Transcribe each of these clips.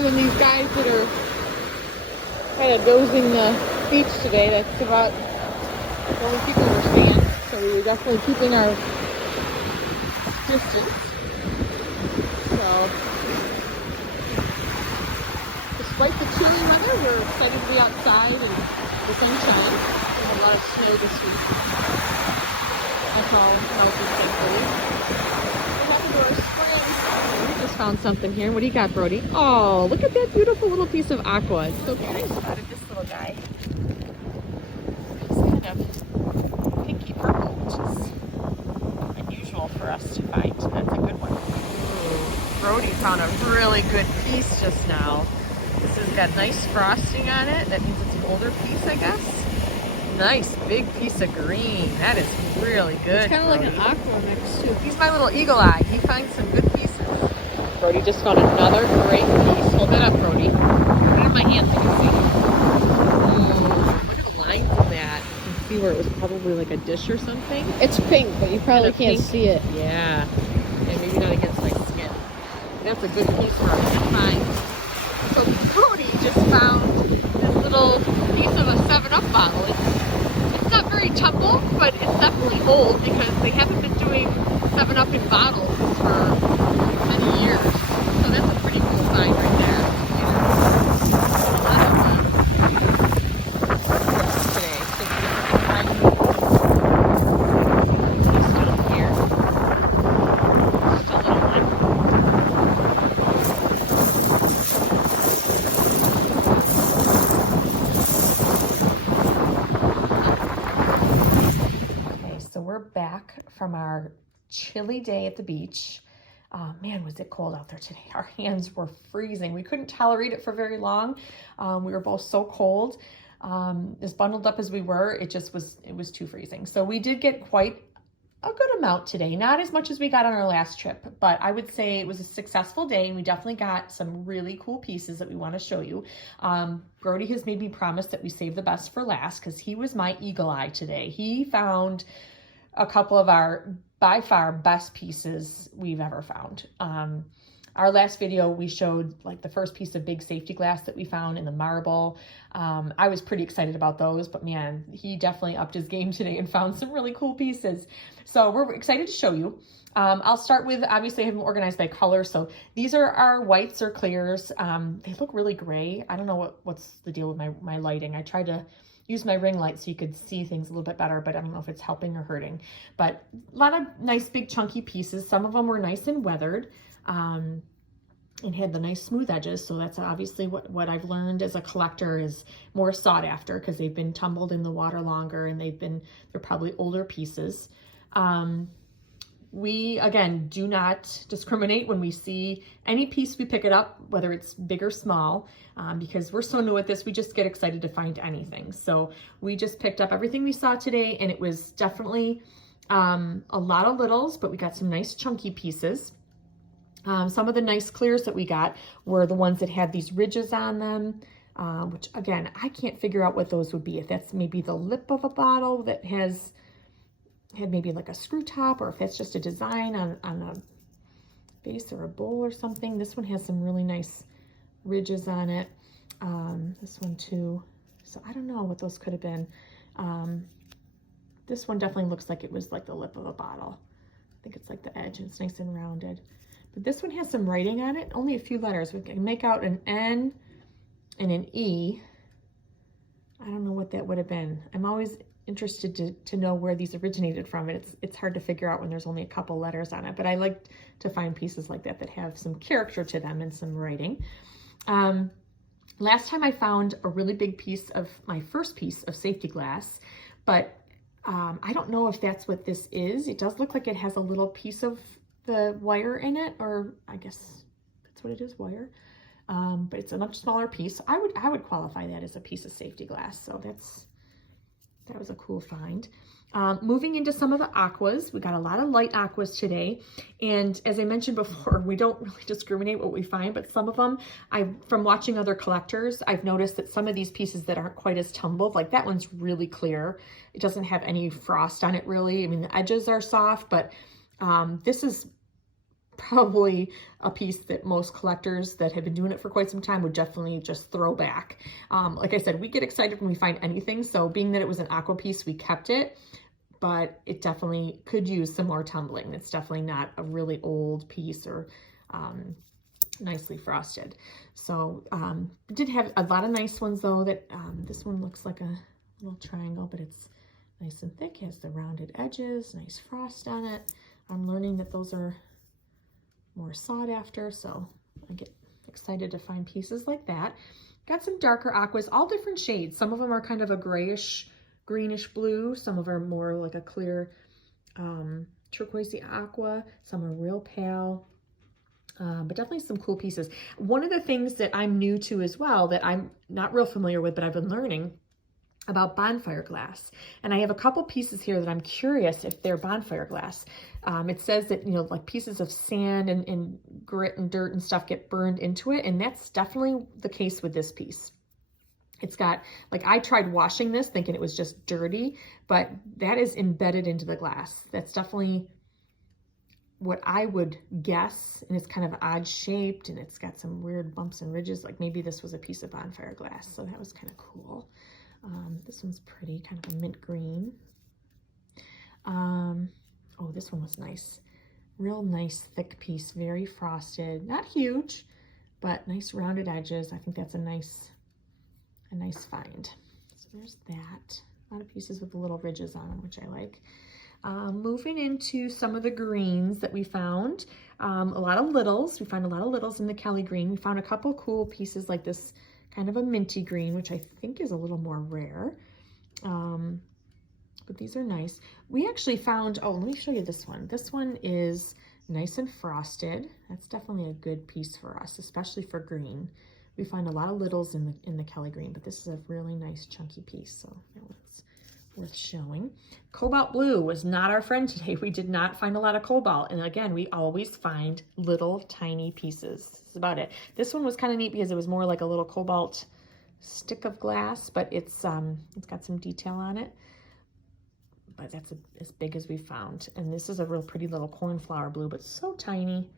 other than these guys that are kind of dozing the beach today, that's about the only people we're seeing. So we're definitely keeping our distance. So, despite the chilly weather, we're excited to be outside and the sunshine. There's a lot of snow this week. That's all melted, thankfully. What happened to our spring? We just found something here. What do you got, Brody? Oh, look at that beautiful little piece of aqua. It's so cute. I spotted this little guy. It's kind of pinky purple, which is unusual for us to find. That's a good one. Ooh, Brody found a really good piece just now. This has got nice frosting on it. That means it's an older piece, I guess. Nice big piece of green. That is really good. It's kind of like an aqua mix too. He's my little eagle eye. He finds some good pieces. Brody just found another great piece. Hold that up, Brody. Put it in my hand so you can see. Ooh, look at the lines in that. You can see where it was probably like a dish or something. It's pink, but you probably can't see it. Yeah. And maybe not against my skin. That's a good piece for us to find. So Brody just found this little piece of a 7-Up bottle. It's not very tumbled, but it's definitely old because they haven't been doing 7-Up in bottles for many years. So that's a pretty cool find right there. A lot of today. So still here. Just a little one. We're back from our chilly day at the beach. Man, was it cold out there today. Our hands were freezing. We couldn't tolerate it for very long. We were both so cold. As bundled up as we were, it was too freezing. So we did get quite a good amount today. Not as much as we got on our last trip, but I would say it was a successful day and we definitely got some really cool pieces that we want to show you. Brody has made me promise that we save the best for last because he was my eagle eye today. He found a couple of our by far best pieces we've ever found. Our last video, we showed like the first piece of big safety glass that we found in the marble. I was pretty excited about those, but man, he definitely upped his game today and found some really cool pieces. So we're excited to show you. I'll start with, obviously I have them organized by color. So these are our whites or clears. They look really gray. I don't know what's the deal with my lighting. I tried to use my ring light so you could see things a little bit better, but I don't know if it's helping or hurting. But a lot of nice big chunky pieces. Some of them were nice and weathered and had the nice smooth edges. So that's obviously what I've learned as a collector is more sought after because they've been tumbled in the water longer and they're probably older pieces. We, again, do not discriminate when we see any piece, we pick it up, whether it's big or small, because we're so new at this, we just get excited to find anything. So we just picked up everything we saw today, and it was definitely a lot of littles, but we got some nice chunky pieces. Some of the nice clears that we got were the ones that had these ridges on them, which, again, I can't figure out what those would be. If that's maybe the lip of a bottle that had maybe like a screw top, or if that's just a design on a vase or a bowl or something. This one has some really nice ridges on it. This one too. So I don't know what those could have been. This one definitely looks like it was like the lip of a bottle. I think it's like the edge and it's nice and rounded. But this one has some writing on it, only a few letters. We can make out an N and an E. I don't know what that would have been. I'm always interested to know where these originated from. It's hard to figure out when there's only a couple letters on it, but I like to find pieces like that have some character to them and some writing. Last time I found a really big piece of my first piece of safety glass, but I don't know if that's what this is. It does look like it has a little piece of the wire in it, or I guess that's what it is, wire. But it's a much smaller piece. I would qualify that as a piece of safety glass. So that was a cool find. Moving into some of the aquas, we got a lot of light aquas today. And as I mentioned before, we don't really discriminate what we find, but some of them, from watching other collectors, I've noticed that some of these pieces that aren't quite as tumbled, like that one's really clear. It doesn't have any frost on it really. I mean, the edges are soft, but this is probably a piece that most collectors that have been doing it for quite some time would definitely just throw back. Like I said, we get excited when we find anything. So being that it was an aqua piece, we kept it, but it definitely could use some more tumbling. It's definitely not a really old piece or nicely frosted. So it did have a lot of nice ones though. That this one looks like a little triangle, but it's nice and thick, has the rounded edges, nice frost on it. I'm learning that those are more sought after, so I get excited to find pieces like that. Got some darker aquas, all different shades. Some of them are kind of a grayish, greenish blue. Some of them are more like a clear turquoisey aqua. Some are real pale. But definitely some cool pieces. One of the things that I'm new to as well, that I'm not real familiar with, but I've been learning about bonfire glass. And I have a couple pieces here that I'm curious if they're bonfire glass. It says that, you know, like pieces of sand and grit and dirt and stuff get burned into it. And that's definitely the case with this piece. It's got, like, I tried washing this thinking it was just dirty, but that is embedded into the glass. That's definitely what I would guess, and it's kind of odd shaped, and it's got some weird bumps and ridges, like maybe this was a piece of bonfire glass, so that was kind of cool. This one's pretty, kind of a mint green. Oh, this one was nice. Real nice, thick piece, very frosted, not huge, but nice rounded edges. I think that's a nice find. So there's that. A lot of pieces with the little ridges on them, which I like. Moving into some of the greens that we found, a lot of littles. We found a lot of littles in the Kelly green. We found a couple cool pieces like this kind of a minty green, which I think is a little more rare. But these are nice. We actually found, oh, let me show you this one. This one is nice and frosted. That's definitely a good piece for us, especially for green. We find a lot of littles in the Kelly green, but this is a really nice chunky piece, so that one's worth showing. Cobalt blue was not our friend today. We did not find a lot of cobalt. And again, we always find little tiny pieces. That's about it. This one was kind of neat because it was more like a little cobalt stick of glass, but it's got some detail on it. But that's as big as we found. And this is a real pretty little cornflower blue, but so tiny.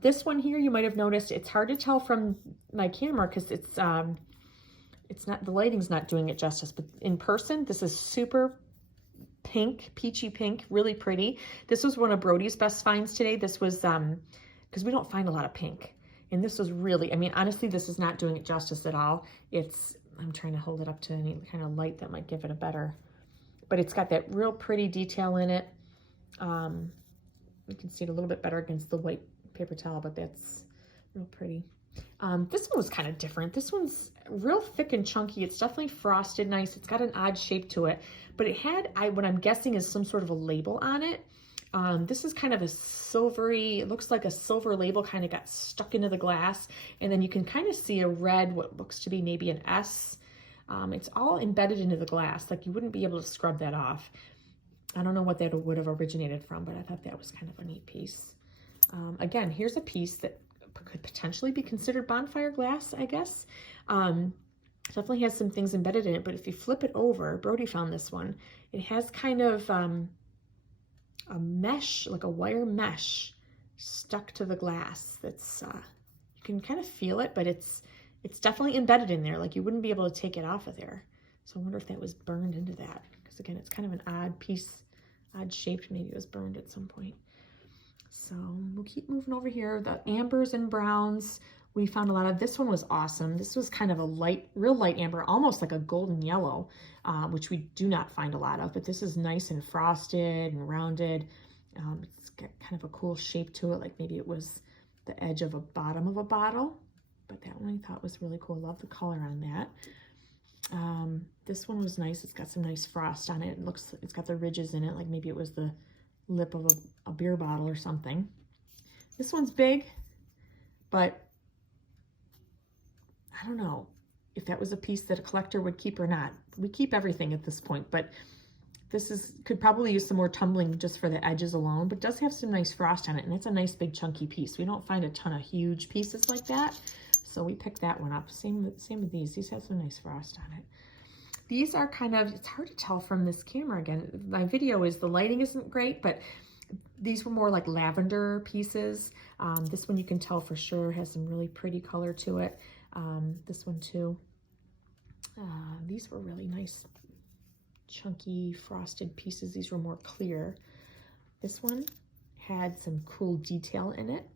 This one here, you might have noticed, it's hard to tell from my camera because it's not, the lighting's not doing it justice, but in person, this is super pink, peachy pink, really pretty. This was one of Brody's best finds today. This was, because we don't find a lot of pink. And this was really, I mean, honestly, this is not doing it justice at all. I'm trying to hold it up to any kind of light that might give it a better, but it's got that real pretty detail in it. You can see it a little bit better against the white paper towel, but that's real pretty. This one was kind of different. This one's real thick and chunky. It's definitely frosted nice. It's got an odd shape to it, but it had, what I'm guessing is some sort of a label on it. This is kind of a silvery, it looks like a silver label kind of got stuck into the glass. And then you can kind of see a red, what looks to be maybe an S. It's all embedded into the glass. Like you wouldn't be able to scrub that off. I don't know what that would have originated from, but I thought that was kind of a neat piece. Again, here's a piece that could potentially be considered bonfire glass, I guess. Definitely has some things embedded in it, but if you flip it over, Brody found this one, it has kind of a mesh, like a wire mesh stuck to the glass. That's, you can kind of feel it, but it's definitely embedded in there. Like you wouldn't be able to take it off of there. So I wonder if that was burned into that. Because again, it's kind of an odd piece, odd shaped, maybe it was burned at some point. So we'll keep moving over here. The ambers and browns, we found a lot of. This one was awesome. This was kind of a light, real light amber, almost like a golden yellow, which we do not find a lot of, but this is nice and frosted and rounded. It's got kind of a cool shape to it, like maybe it was the edge of a bottom of a bottle, but that one I thought was really cool. Love the color on that. This one was nice. It's got some nice frost on it. It looks, it's got the ridges in it, like maybe it was the lip of a beer bottle or something. This one's big, but I don't know if that was a piece that a collector would keep or not. We keep everything at this point, but this could probably use some more tumbling just for the edges alone, but it does have some nice frost on it, and it's a nice big chunky piece. We don't find a ton of huge pieces like that, so we picked that one up. Same with these. These have some nice frost on it. These are kind of, it's hard to tell from this camera again. My video is, the lighting isn't great, but these were more like lavender pieces. This one you can tell for sure has some really pretty color to it. This one too. These were really nice, chunky, frosted pieces. These were more clear. This one had some cool detail in it.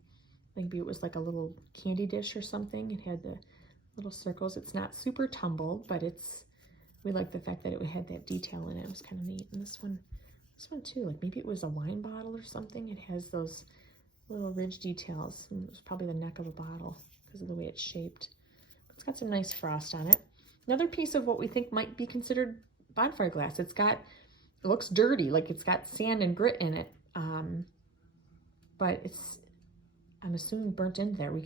Maybe it was like a little candy dish or something. It had the little circles. It's not super tumbled, but we like the fact that it had that detail in it. It was kind of neat. And this one too, like maybe it was a wine bottle or something. It has those little ridge details. And it was probably the neck of a bottle because of the way it's shaped. It's got some nice frost on it. Another piece of what we think might be considered bonfire glass. It looks dirty, like it's got sand and grit in it. But I'm assuming burnt in there. We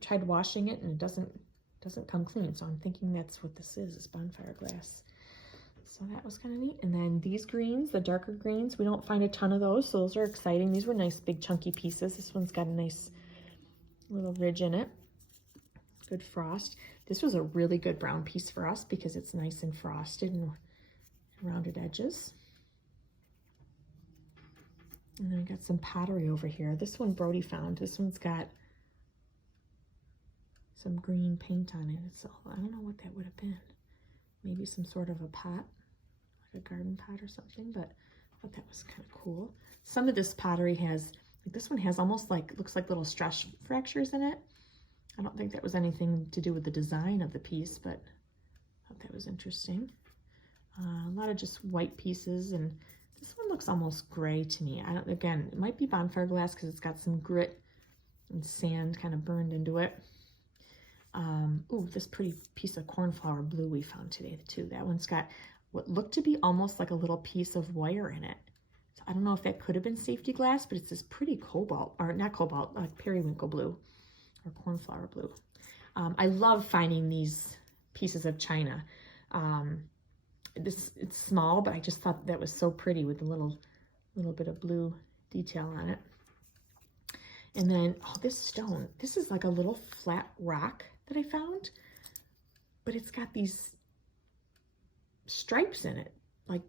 tried washing it and it doesn't come clean. So I'm thinking that's what this is bonfire glass. So that was kind of neat. And then these greens, the darker greens, we don't find a ton of those. So those are exciting. These were nice big chunky pieces. This one's got a nice little ridge in it. Good frost. This was a really good brown piece for us because it's nice and frosted and rounded edges. And then we got some pottery over here. This one Brody found. This one's got some green paint on it. So I don't know what that would have been. Maybe some sort of a pot, like a garden pot or something, but I thought that was kind of cool. Some of this pottery has, like this one has almost like, looks like little stress fractures in it. I don't think that was anything to do with the design of the piece, but I thought that was interesting. A lot of just white pieces, and this one looks almost gray to me. Again, it might be bonfire glass because it's got some grit and sand kind of burned into it. Ooh, this pretty piece of cornflower blue we found today too. That one's got what looked to be almost like a little piece of wire in it. So I don't know if that could have been safety glass, but it's this pretty cobalt, or not cobalt, like periwinkle blue or cornflower blue. I love finding these pieces of china. It's small, but I just thought that was so pretty with a little bit of blue detail on it. And then, oh, this stone, this is like a little flat rock that I found, but it's got these stripes in it, like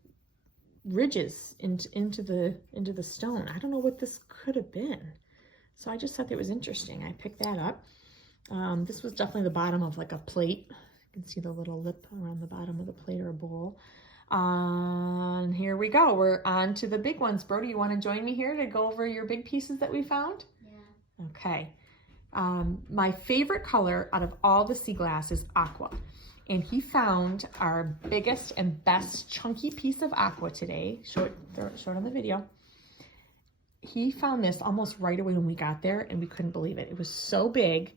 ridges into the stone. I don't know what this could have been. So I just thought that was interesting. I picked that up. This was definitely the bottom of like a plate. You can see the little lip around the bottom of the plate or a bowl. And here we go. We're on to the big ones. Brody, you want to join me here to go over your big pieces that we found? Yeah. Okay. My favorite color out of all the sea glass is aqua. And he found our biggest and best chunky piece of aqua today. Show it on the video. He found this almost right away when we got there, and we couldn't believe it. It was so big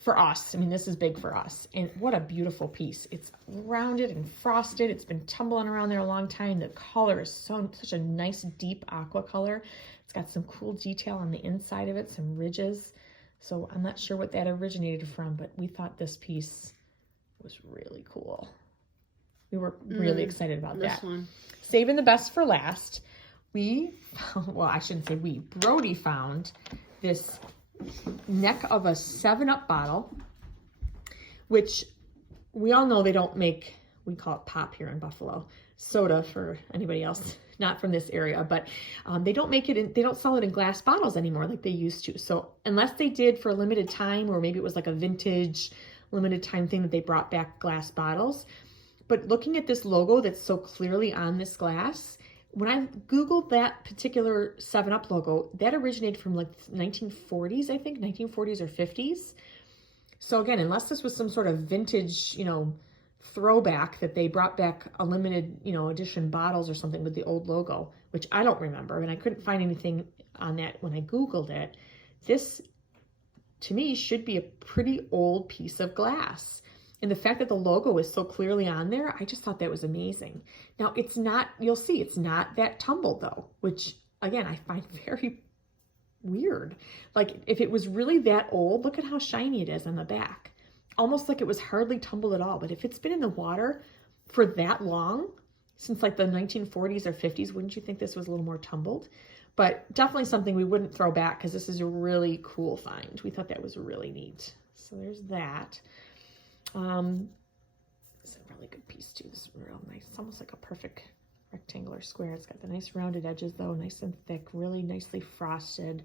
for us. I mean, this is big for us. And what a beautiful piece. It's rounded and frosted. It's been tumbling around there a long time. The color is such a nice, deep aqua color. It's got some cool detail on the inside of it, some ridges. So I'm not sure what that originated from, but we thought this piece was really cool. We were really excited about that. One. Saving the best for last. Well, I shouldn't say we, Brody found this neck of a 7-Up bottle, which we all know they don't make, we call it pop here in Buffalo, soda for anybody else not from this area, but they don't make it, they don't sell it in glass bottles anymore like they used to. So unless they did for a limited time, or maybe it was like a vintage limited time thing that they brought back glass bottles. But looking at this logo that's so clearly on this glass, when I Googled that particular 7-Up logo, that originated from like 1940s, I think, 1940s or 50s. So again, unless this was some sort of vintage, throwback that they brought back a limited, edition bottles or something with the old logo, which I don't remember, and I couldn't find anything on that when I Googled it. This, to me, should be a pretty old piece of glass. And the fact that the logo is so clearly on there, I just thought that was amazing. Now, it's not, you'll see, it's not that tumbled though, which again, I find very weird. Like if it was really that old, look at how shiny it is on the back. Almost like it was hardly tumbled at all. But if it's been in the water for that long, since like the 1940s or 50s, wouldn't you think this was a little more tumbled? But definitely something we wouldn't throw back because this is a really cool find. We thought that was really neat. So there's that. It's a really good piece too. This is real nice. It's almost like a perfect rectangular square. It's got the nice rounded edges though, nice and thick, really nicely frosted.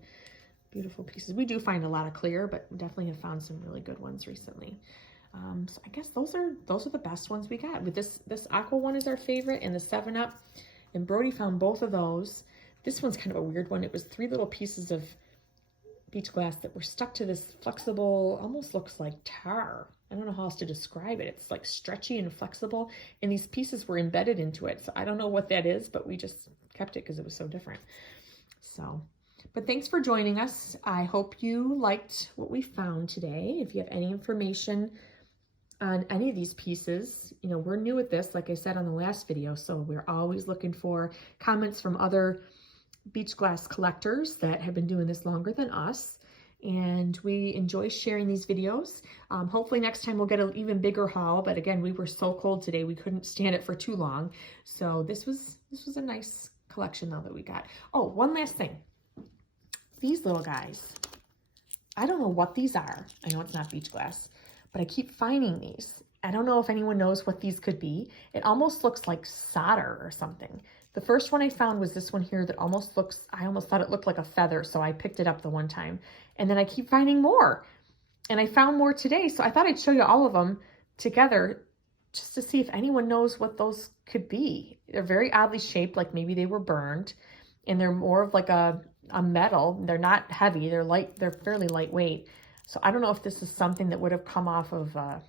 Beautiful pieces. We do find a lot of clear, but we definitely have found some really good ones recently. So I guess those are the best ones we got. With this aqua one is our favorite, and the 7-Up. And Brody found both of those. This one's kind of a weird one. It was 3 little pieces of beach glass that were stuck to this flexible, almost looks like tar. I don't know how else to describe it. It's like stretchy and flexible, and these pieces were embedded into it. So I don't know what that is, but we just kept it because it was so different. So, but thanks for joining us. I hope you liked what we found today. If you have any information on any of these pieces, you know, we're new at this, like I said on the last video, so we're always looking for comments from other beach glass collectors that have been doing this longer than us, and we enjoy sharing these videos. Hopefully next time we'll get an even bigger haul, but again, we were so cold today we couldn't stand it for too long, so this was a nice collection though that we got. Oh, one last thing. These little guys, I don't know what these are. I know it's not beach glass, but I keep finding these. I don't know if anyone knows what these could be. It almost looks like solder or something. The first one I found was this one here that almost looks, I almost thought it looked like a feather, so I picked it up the one time. And then I keep finding more. And I found more today, so I thought I'd show you all of them together just to see if anyone knows what those could be. They're very oddly shaped, like maybe they were burned, and they're more of like a metal. They're not heavy, they're light, they're fairly lightweight. So I don't know if this is something that would have come off of, I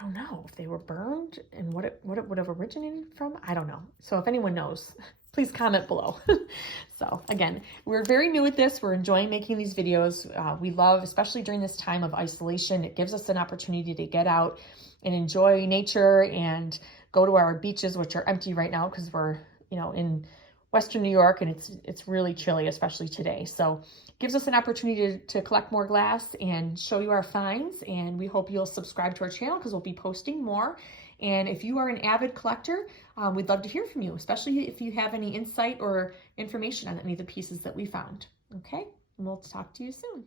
don't know if they were burned and what it would have originated from. I don't know. So if anyone knows, please comment below. So again, we're very new at this. We're enjoying making these videos. We love, especially during this time of isolation, it gives us an opportunity to get out and enjoy nature and go to our beaches, which are empty right now because we're, you know, in Western New York, and it's really chilly, especially today. So gives us an opportunity to collect more glass and show you our finds, and we hope you'll subscribe to our channel because we'll be posting more. And if you are an avid collector, we'd love to hear from you, especially if you have any insight or information on any of the pieces that we found. Okay, and we'll talk to you soon.